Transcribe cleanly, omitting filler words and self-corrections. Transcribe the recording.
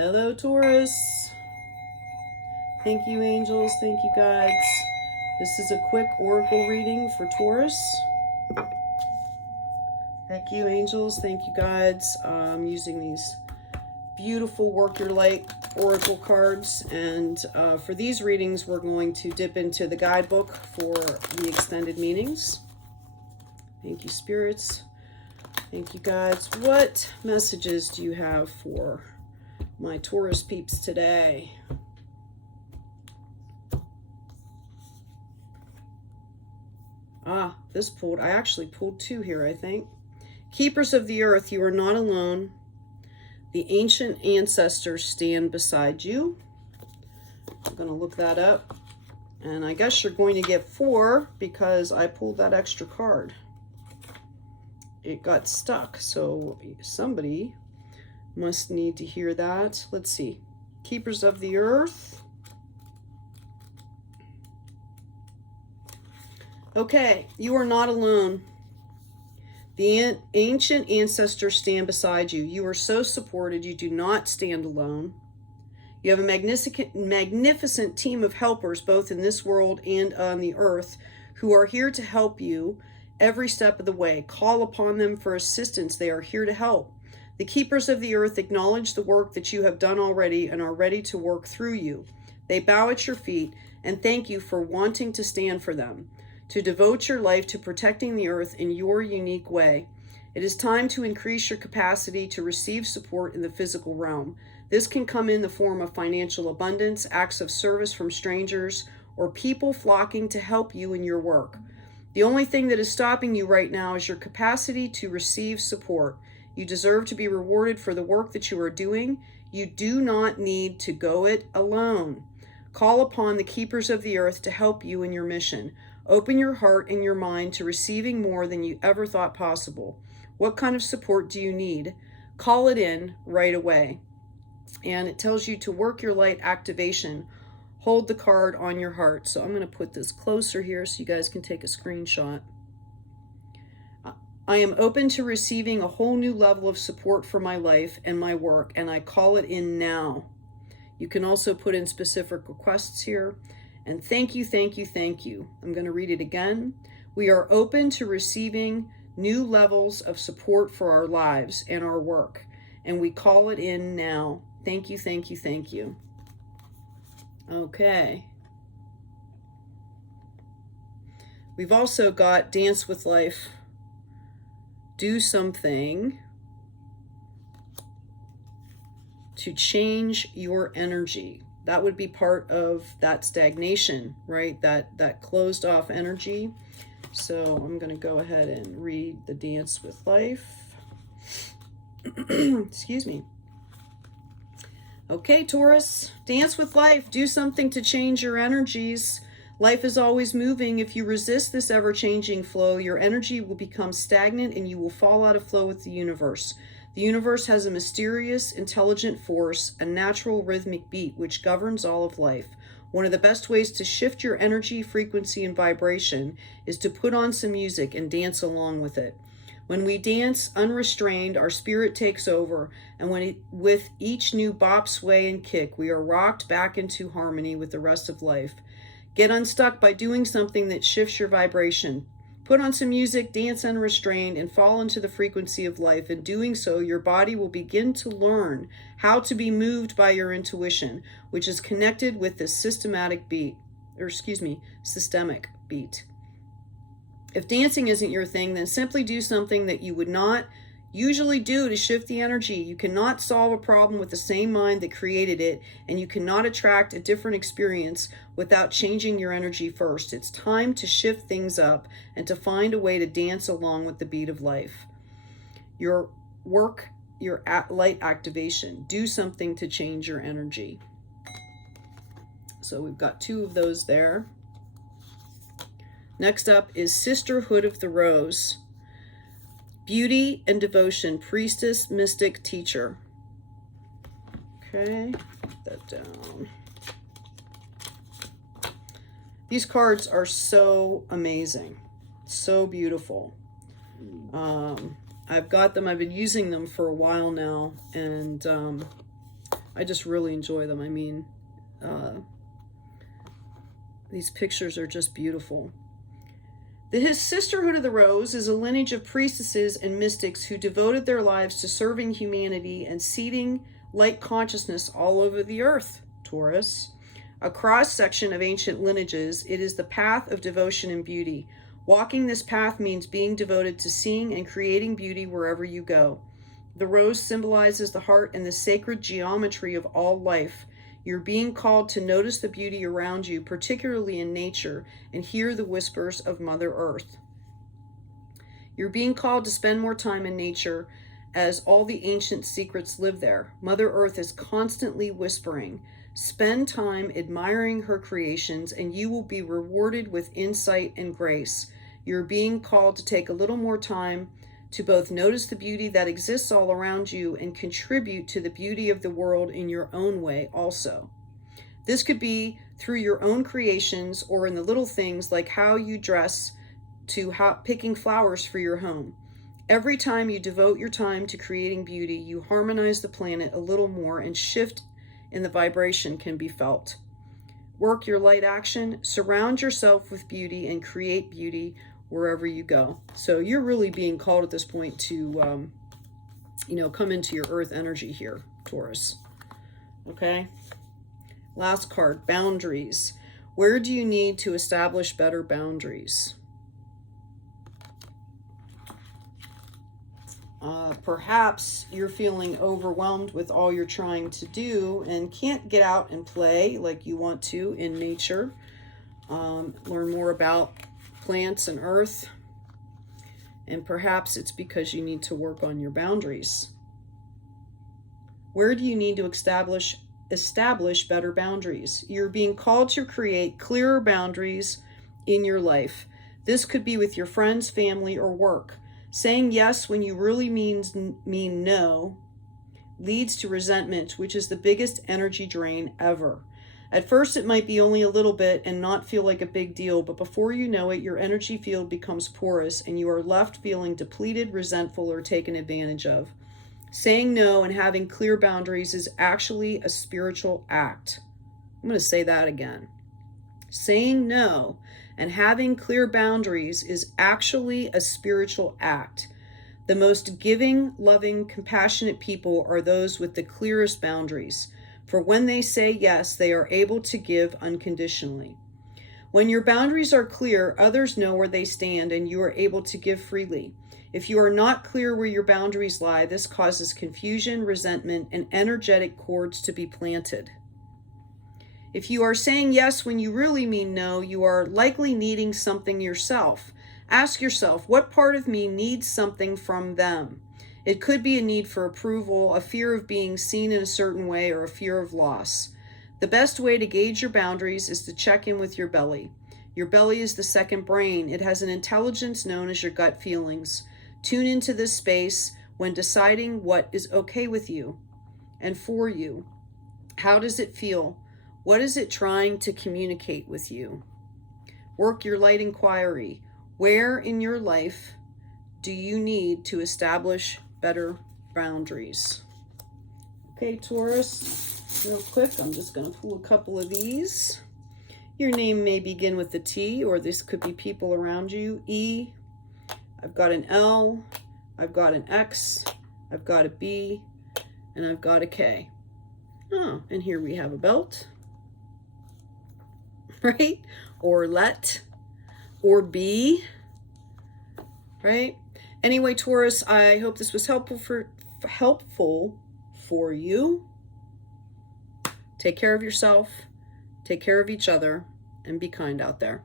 Hello, Taurus. Thank you, angels. Thank you, guides. This is a quick oracle reading for Taurus. Thank you, angels. Thank you, guides. I'm using these beautiful Work Your Light oracle cards. And for these readings, we're going to dip into the guidebook for the extended meanings. Thank you, spirits. Thank you, guides. What messages do you have for my Taurus peeps today? This pulled. I actually pulled two here, I think. Keepers of the earth, you are not alone. The ancient ancestors stand beside you. I'm going to look that up. And I guess you're going to get 4 because I pulled that extra card. It got stuck, so somebody must need to hear that. Let's see. Keepers of the earth. Okay, you are not alone. The ancient ancestors stand beside you. You are so supported. You do not stand alone. You have a magnificent team of helpers, both in this world and on the earth, who are here to help you every step of the way. Call upon them for assistance. They are here to help. The keepers of the earth acknowledge the work that you have done already and are ready to work through you. They bow at your feet and thank you for wanting to stand for them, to devote your life to protecting the earth in your unique way. It is time to increase your capacity to receive support in the physical realm. This can come in the form of financial abundance, acts of service from strangers, or people flocking to help you in your work. The only thing that is stopping you right now is your capacity to receive support. You deserve to be rewarded for the work that you are doing. You do not need to go it alone. Call upon the keepers of the earth to help you in your mission. Open your heart and your mind to receiving more than you ever thought possible. What kind of support do you need? Call it in right away. And it tells you to work your light activation. Hold the card on your heart. So I'm going to put this closer here so you guys can take a screenshot. I am open to receiving a whole new level of support for my life and my work, and I call it in now. You can also put in specific requests here. And thank you, thank you, thank you. I'm going to read it again. We are open to receiving new levels of support for our lives and our work, and we call it in now. Thank you, thank you, thank you. Okay. We've also got Dance with Life. Do something to change your energy. That would be part of that stagnation, right? That closed off energy. So I'm going to go ahead and read the Dance with Life. Excuse me. Okay, Taurus, dance with life. Do something to change your energies. Life is always moving. If you resist this ever-changing flow, your energy will become stagnant and you will fall out of flow with the universe. The universe has a mysterious, intelligent force, a natural rhythmic beat which governs all of life. One of the best ways to shift your energy, frequency, and vibration is to put on some music and dance along with it. When we dance unrestrained, our spirit takes over, and with each new bop, sway, and kick, we are rocked back into harmony with the rest of life. Get unstuck by doing something that shifts your vibration. Put on some music, dance unrestrained, and fall into the frequency of life. In doing so, your body will begin to learn how to be moved by your intuition, which is connected with this systemic beat. If dancing isn't your thing, then simply do something that you would not usually do to shift the energy. You cannot solve a problem with the same mind that created it, and you cannot attract a different experience without changing your energy first. It's time to shift things up and to find a way to dance along with the beat of life. Your work, your light activation. Do something to change your energy. So we've got 2 of those there. Next up is Sisterhood of the Rose. Beauty and devotion, priestess, mystic, teacher. Okay, put that down. These cards are so amazing, so beautiful. I've got them, I've been using them for a while now, and I just really enjoy them. I mean, these pictures are just beautiful. The Sisterhood of the Rose is a lineage of priestesses and mystics who devoted their lives to serving humanity and seeding light consciousness all over the earth, Taurus. A cross-section of ancient lineages, it is the path of devotion and beauty. Walking this path means being devoted to seeing and creating beauty wherever you go. The rose symbolizes the heart and the sacred geometry of all life. You're being called to notice the beauty around you, particularly in nature, and hear the whispers of Mother Earth. You're being called to spend more time in nature, as all the ancient secrets live there. Mother Earth is constantly whispering. Spend time admiring her creations, and you will be rewarded with insight and grace. You're being called to take a little more time to both notice the beauty that exists all around you and contribute to the beauty of the world in your own way also. This could be through your own creations or in the little things like how you dress to picking flowers for your home. Every time you devote your time to creating beauty, you harmonize the planet a little more, and shift in the vibration can be felt. Work your light action, surround yourself with beauty, and create beauty wherever you go. So you're really being called at this point to, come into your earth energy here, Taurus. Okay. Last card, boundaries. Where do you need to establish better boundaries? Perhaps you're feeling overwhelmed with all you're trying to do and can't get out and play like you want to in nature. Learn more about plants and earth. And perhaps it's because you need to work on your boundaries. Where do you need to establish better boundaries? You're being called to create clearer boundaries in your life. This could be with your friends, family, or work. Saying yes when you really mean no leads to resentment, which is the biggest energy drain ever. At first, it might be only a little bit and not feel like a big deal, but before you know it, your energy field becomes porous and you are left feeling depleted, resentful, or taken advantage of. Saying no and having clear boundaries is actually a spiritual act. I'm going to say that again. Saying no and having clear boundaries is actually a spiritual act. The most giving, loving, compassionate people are those with the clearest boundaries. For when they say yes, they are able to give unconditionally. When your boundaries are clear, others know where they stand and you are able to give freely. If you are not clear where your boundaries lie, this causes confusion, resentment, and energetic cords to be planted. If you are saying yes when you really mean no, you are likely needing something yourself. Ask yourself, what part of me needs something from them? It could be a need for approval, a fear of being seen in a certain way, or a fear of loss. The best way to gauge your boundaries is to check in with your belly. Your belly is the second brain. It has an intelligence known as your gut feelings. Tune into this space when deciding what is okay with you and for you. How does it feel? What is it trying to communicate with you? Work your light inquiry. Where in your life do you need to establish better boundaries? Okay, Taurus, real quick, I'm just going to pull a couple of these. Your name may begin with a T, or this could be people around you. E, I've got an L, I've got an X, I've got a B, and I've got a K. Oh, and here we have a belt. Right? Or let, or be, right? Anyway, Taurus, I hope this was helpful for you. Take care of yourself, take care of each other, and be kind out there.